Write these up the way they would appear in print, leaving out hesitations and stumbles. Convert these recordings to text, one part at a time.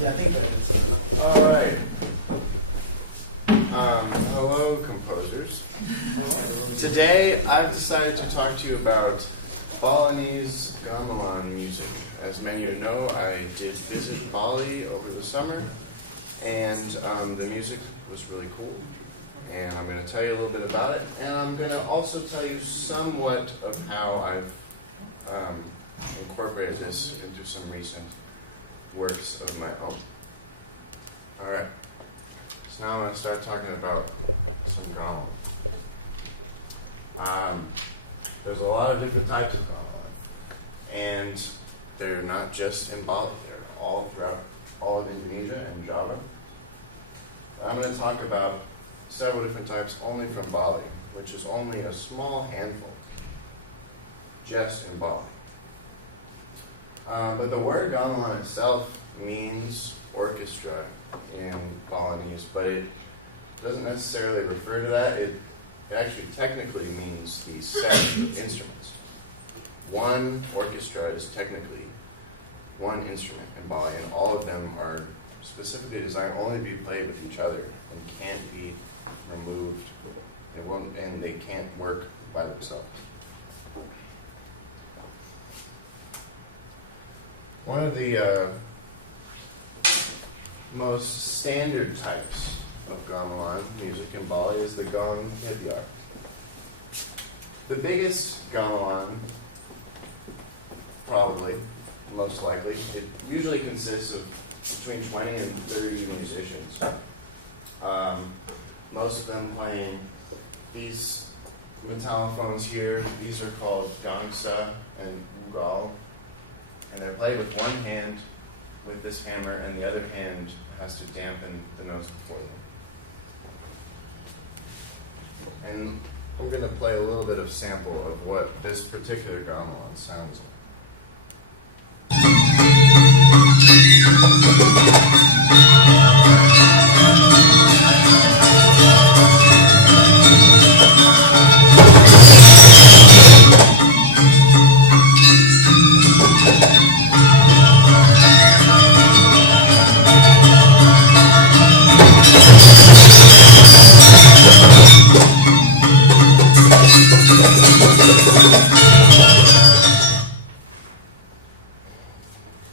Yeah, I think that is. All right. Hello, composers. Today, I've decided to talk to you about Balinese gamelan music. As many of you know, I did visit Bali over the summer, and the music was really cool. And I'm going to tell you a little bit about it, and I'm going to also tell you somewhat of how I've incorporated this into some recent works of my own. All right. So now I'm going to start talking about some gamelan. There's a lot of different types of gamelan, and they're not just in Bali. They're all throughout all of Indonesia and Java. I'm going to talk about several different types only from Bali, which is only a small handful, just in Bali. But the word gamelan itself means orchestra in Balinese, but it doesn't necessarily refer to that. It actually technically means the set of instruments. One orchestra is technically one instrument in Bali, and all of them are specifically designed only to be played with each other and can't be removed, and they can't work by themselves. One of the most standard types of gamelan music in Bali is the gong hibyar. The biggest gamelan, probably, most likely, it usually consists of between 20 and 30 musicians. Most of them playing these metallophones here. These are called gangsa and ugal, and they're played with one hand with this hammer, and the other hand has to dampen the notes before them. And I'm going to play a little bit of sample of what this particular gamelan sounds like.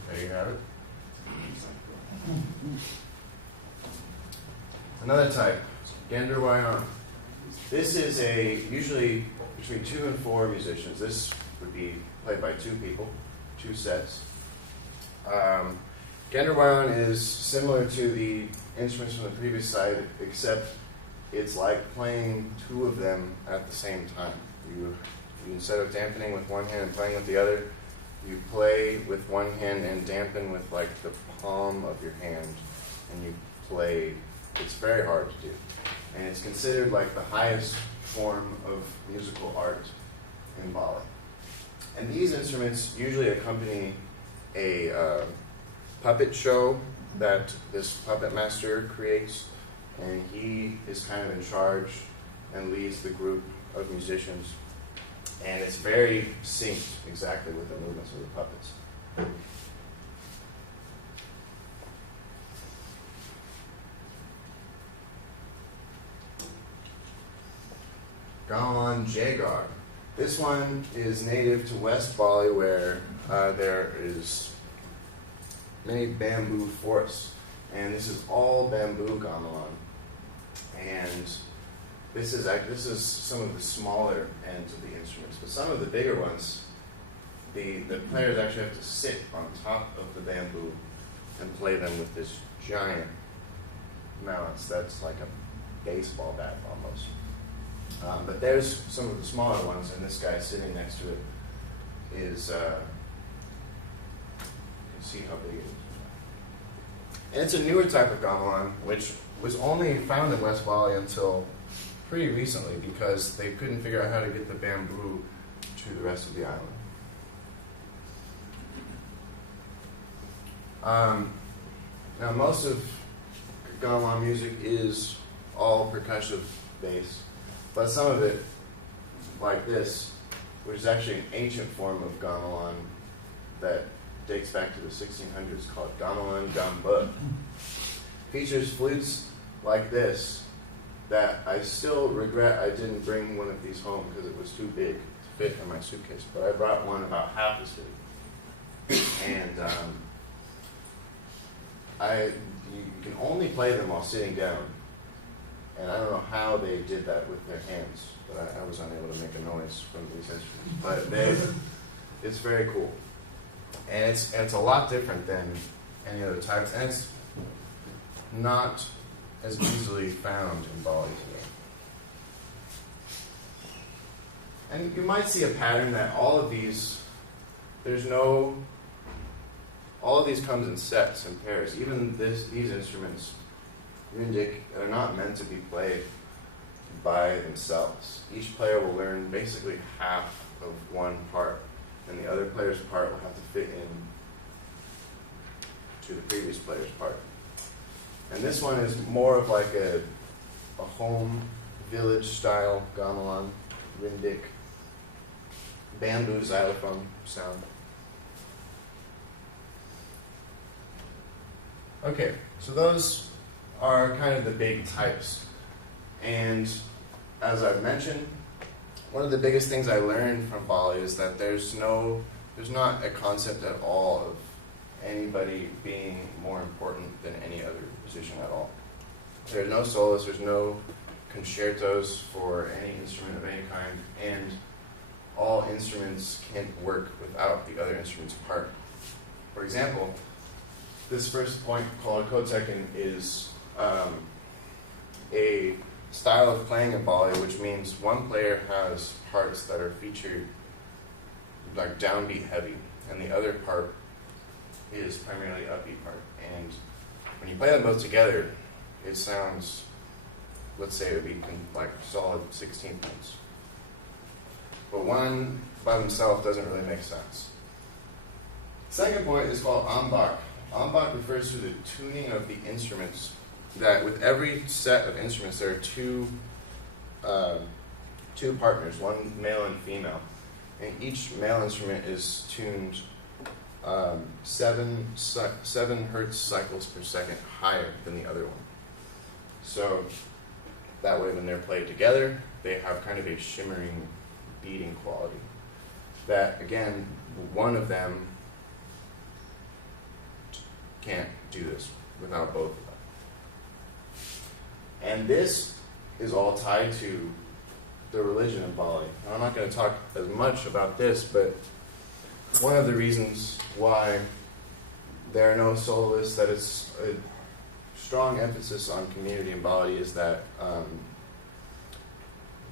There you have it. Another type, Genderwayan. This is usually between 2 and 4 musicians. This would be played by 2 people, 2 sets. Genderwayan is similar to the instruments from the previous side, except it's like playing 2 of them at the same time. You instead of dampening with one hand and playing with the other, you play with one hand and dampen with like the palm of your hand, and you play. It's very hard to do, and it's considered like the highest form of musical art in Bali. And these instruments usually accompany a puppet show that this puppet master creates, and he is kind of in charge and leads the group of musicians. And it's very synced exactly with the movements of the puppets. Gamelan Jagar. This one is native to West Bali, where there is many bamboo forests. And this is all bamboo gamelan. And this is some of the smaller ends of the instruments, but some of the bigger ones, the players actually have to sit on top of the bamboo and play them with this giant mallet that's like a baseball bat almost. But there's some of the smaller ones, and this guy sitting next to it is, you can see how big it is. And it's a newer type of gamelan, which was only found in West Bali until pretty recently, because they couldn't figure out how to get the bamboo to the rest of the island. Now, most of gamelan music is all percussive based, but some of it, like this, which is actually an ancient form of gamelan that dates back to the 1600s called gamelan gamba. Features flutes like this that I still regret I didn't bring one of these home because it was too big to fit in my suitcase, but I brought one about half as big. And you can only play them while sitting down. And I don't know how they did that with their hands, but I was unable to make a noise from these instruments. But it's very cool. And it's a lot different than any other types. And it's not as easily found in Bali today. And you might see a pattern that all of these comes in sets and pairs. Even these instruments, rindik, are not meant to be played by themselves. Each player will learn basically half of one part, and the other player's part will have to fit in to the previous player's part. And this one is more of like a home village style gamelan, rindik, bamboo xylophone sound. Okay, so those are kind of the big types. And as I've mentioned, one of the biggest things I learned from Bali is that there's not a concept at all of anybody being more important than any other musician at all. There's no solos, there's no concertos for any instrument of any kind, and all instruments can't work without the other instrument's part. For example, this first point called kotekin is a style of playing in Bali, which means one player has parts that are featured like downbeat heavy, and the other part is primarily upbeat part. And when you play them both together, it sounds, let's say it would be like solid 16 notes. But one by themselves doesn't really make sense. Second point is called ambak. Ambak refers to the tuning of the instruments, that with every set of instruments there are two partners, one male and female. And each male instrument is tuned 7 hertz cycles per second higher than the other one. So that way when they're played together, they have kind of a shimmering beating quality. That, again, one of them can't do this without both of them. And this is all tied to the religion of Bali. And I'm not going to talk as much about this, but one of the reasons why there are no soloists, that it's a strong emphasis on community in Bali, is that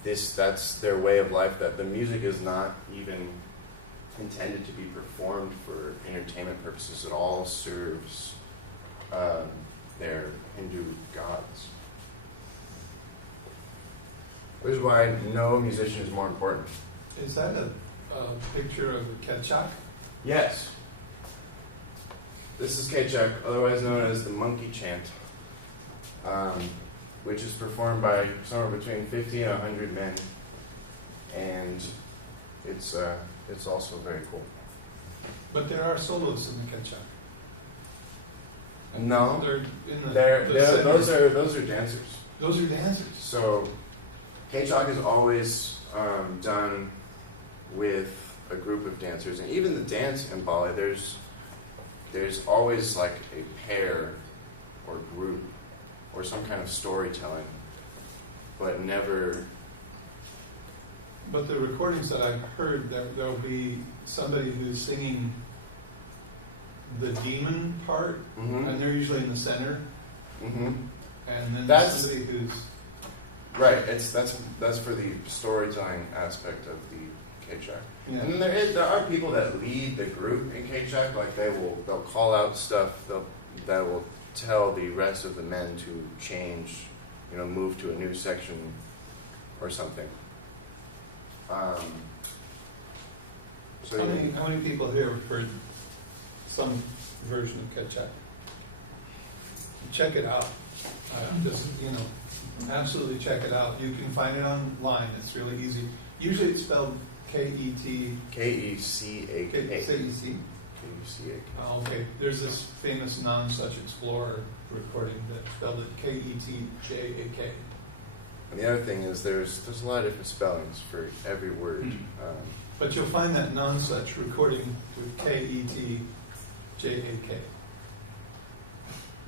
that's their way of life, that the music is not even intended to be performed for entertainment purposes. It all serves their Hindu gods. Which is why no musician is more important. Is that a picture of a ketchak? Yes. This is ketchak, otherwise known as the monkey chant, which is performed by somewhere between 50 and 100 men, and it's also very cool. But there are solos in the ketchak. No, They're in the those are dancers. Those are dancers. So, ketchak is always done with a group of dancers, and even the dance in Bali, there's always like a pair or group or some kind of storytelling, but never. But the recordings that I've heard, there'll be somebody who's singing the demon part, and they're usually in the center, and then That's somebody who's right. That's for the storytelling aspect of the ketchak. Yeah. And then there are people that lead the group in ketchak, like they'll call out stuff that will tell the rest of the men to change, move to a new section or something. So how many people here have heard some version of ketchak? Check it out. Just absolutely check it out. You can find it online. It's really easy. Usually it's spelled K-E-T. K-E-C-A-K. K-E-C. K-E-C-A-K. Okay, there's this famous non-such explorer recording that spelled it K-E-T-J-A-K. And the other thing is there's a lot of different spellings for every word. But you'll find that non-such recording with K-E-T-J-A-K.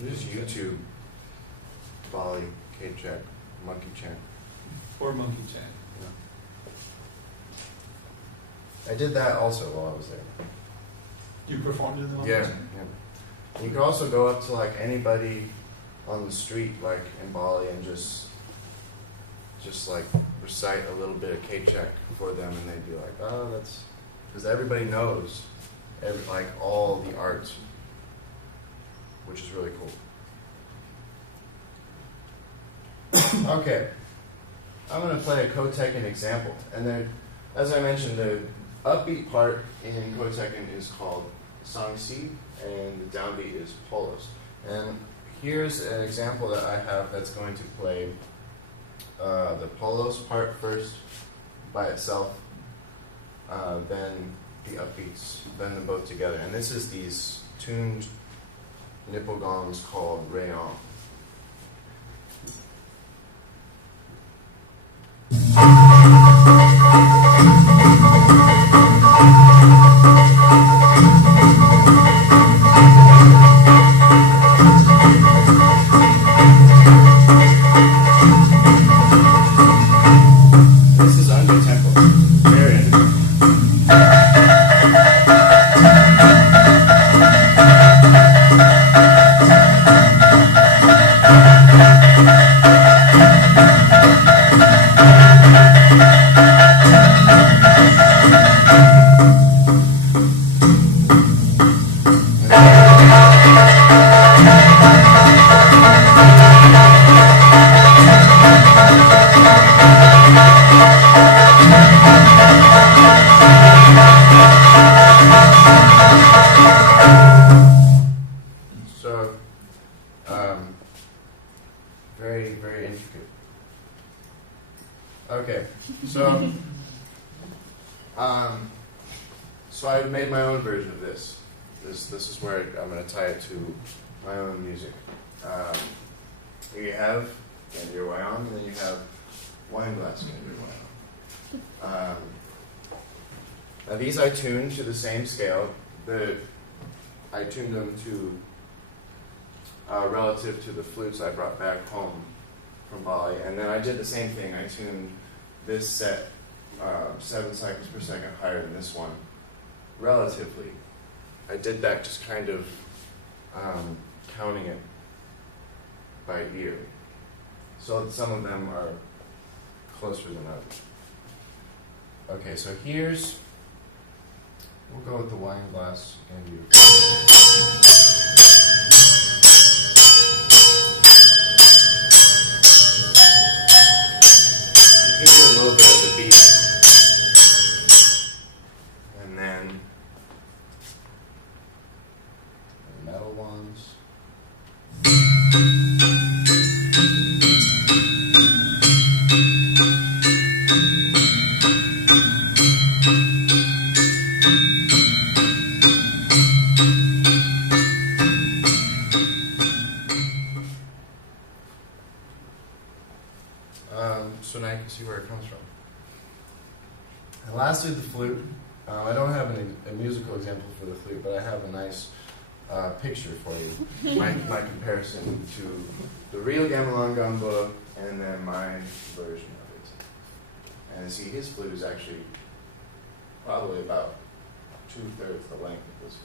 Just YouTube, Bali, K-Check, Monkey Chant. Or monkey chant. I did that also while I was there. You performed in the monkey Yeah, chant? yeah. You could also go up to like anybody on the street, like in Bali, and just like recite a little bit of K-Check for them, and they'd be like, "Oh, that's," because everybody knows, like all the art, which is really cool. Okay, I'm gonna play a Kotekan example, and then, as I mentioned, the upbeat part in Kotekan is called Sangsi, and the downbeat is Polos. And here's an example that I have that's going to play the Polos part first by itself, then the upbeats, then them both together. And this is these tuned nipple-gongs called rayon. This is under tempo. Very under. So, very, very intricate. Okay, so, so I made my own version of this. This is where I'm going to tie it to my own music. Here you have your Wayan, and then you have wine glass Wayan. Now these I tuned to the same scale. I tuned them to relative to the flutes I brought back home from Bali, and then I did the same thing. I tuned this set 7 cycles per second higher than this one, relatively. I did that just kind of counting it by ear, so that some of them are closer than others. Okay, so we'll go with the wine glass and you. You can hear a little bit of the beat. And then the metal ones. So now you can see where it comes from. And lastly, the flute. I don't have a musical example for the flute, but I have a nice picture for you. My comparison to the real gamelan gamba and then my version of it. And see, his flute is actually probably about 2/3 the length of this.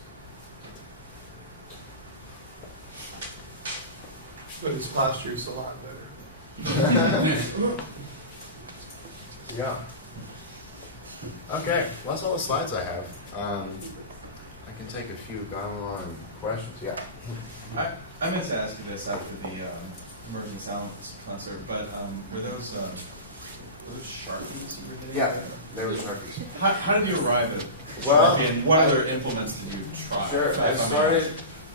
But his posture is a lot better. Yeah. Okay, well, that's all the slides I have. I can take a few gamelan questions. Yeah. I meant to ask you this after the Emerging Sounds concert, but were those Sharpies you were doing? Yeah, they were Sharpies. How did you arrive at Well, Sharpie, and what other implements did you try? Sure.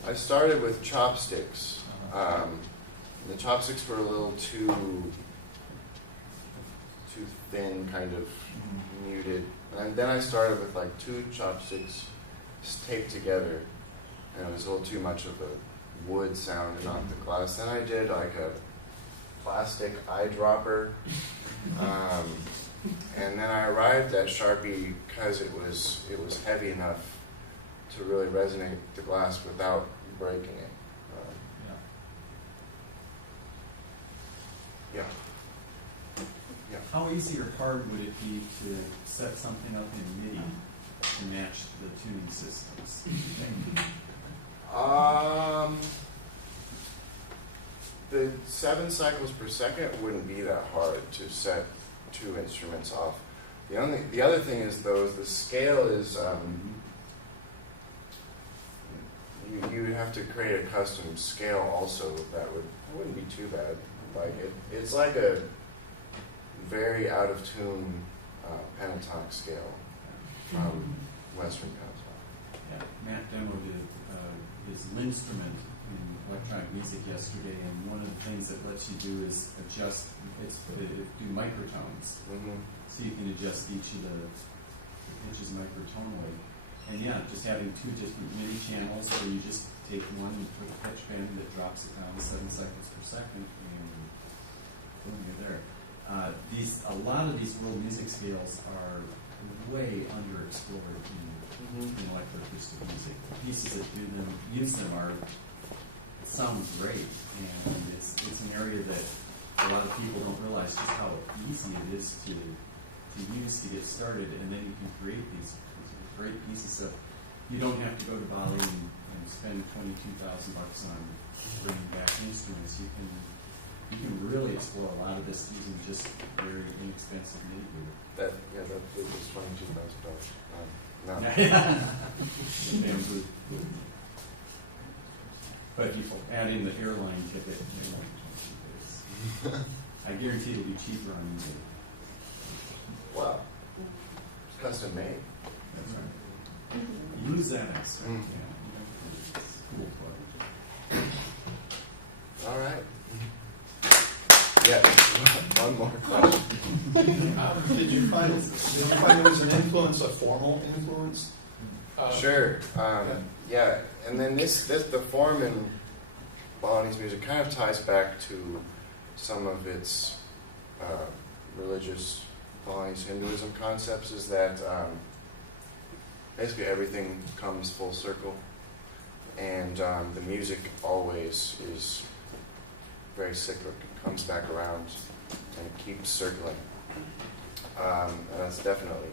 I started with chopsticks. The chopsticks were a little too thin, kind of muted. And then I started with like 2 chopsticks taped together, and it was a little too much of a wood sound and not the glass. Then I did like a plastic eyedropper, and then I arrived at Sharpie because it was heavy enough to really resonate the glass without breaking it. Yeah. Yeah. How easy or hard would it be to set something up in MIDI to match the tuning systems? The 7 cycles per second wouldn't be that hard to set 2 instruments off. The other thing is though, the scale is you would have to create a custom scale also. That wouldn't be too bad. Like it's like a very out of tune pentatonic scale from Western pentatonic. Yeah, Matt demoed his instrument in electronic music yesterday, and one of the things that lets you do is adjust. Do microtones, so you can adjust each of the pitches microtonally. And yeah, just having 2 different MIDI channels where you just take one and put a pitch bend that drops it down to 7 cycles per second, and boom, you're there. A lot of these world music scales are way underexplored in electroacoustic music. The pieces that use them sound great, and it's an area that a lot of people don't realize just how easy it is to use to get started, and then you can create these great pieces. So you don't have to go to Bali and spend $22,000 on bringing back instruments. You can really explore a lot of this using just very inexpensive MIDI gear. That was $22,000. No. Bamboo. But if you add in the airline ticket, I guarantee it'll be cheaper on eBay. Wow. Custom made. That's right. Use that aspect. Yeah. It's cool. All right. Yeah. One more question. Did you find there was an influence, a formal influence? Sure. Yeah. And then the form in Balinese music kind of ties back to some of its religious Balinese Hinduism concepts. Is that basically everything comes full circle, and the music always is very cyclic. It comes back around and it keeps circling. And that's definitely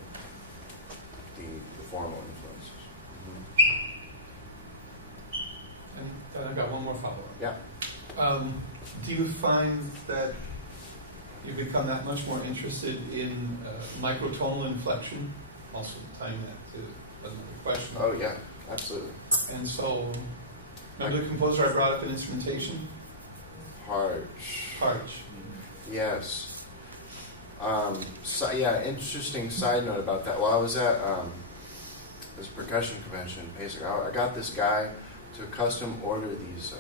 the formal influences. And I've got one more follow-up. Yeah. Do you find that you become that much more interested in microtonal inflection? Also tying that to another question. Oh yeah, absolutely. And so, remember the composer I brought up in instrumentation? Harsh. Yes. Interesting side note about that. While I was at this percussion convention in Pasig, I got this guy to custom order these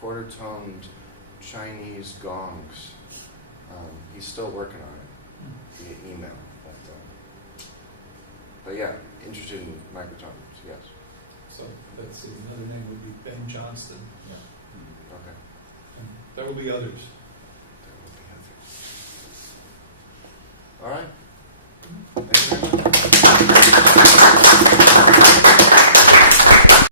quarter-toned Chinese gongs. He's still working on it via email. But yeah, interested in microtones, yes. So, let's see, another name would be Ben Johnston. Yeah. Okay. And there will be others. All right.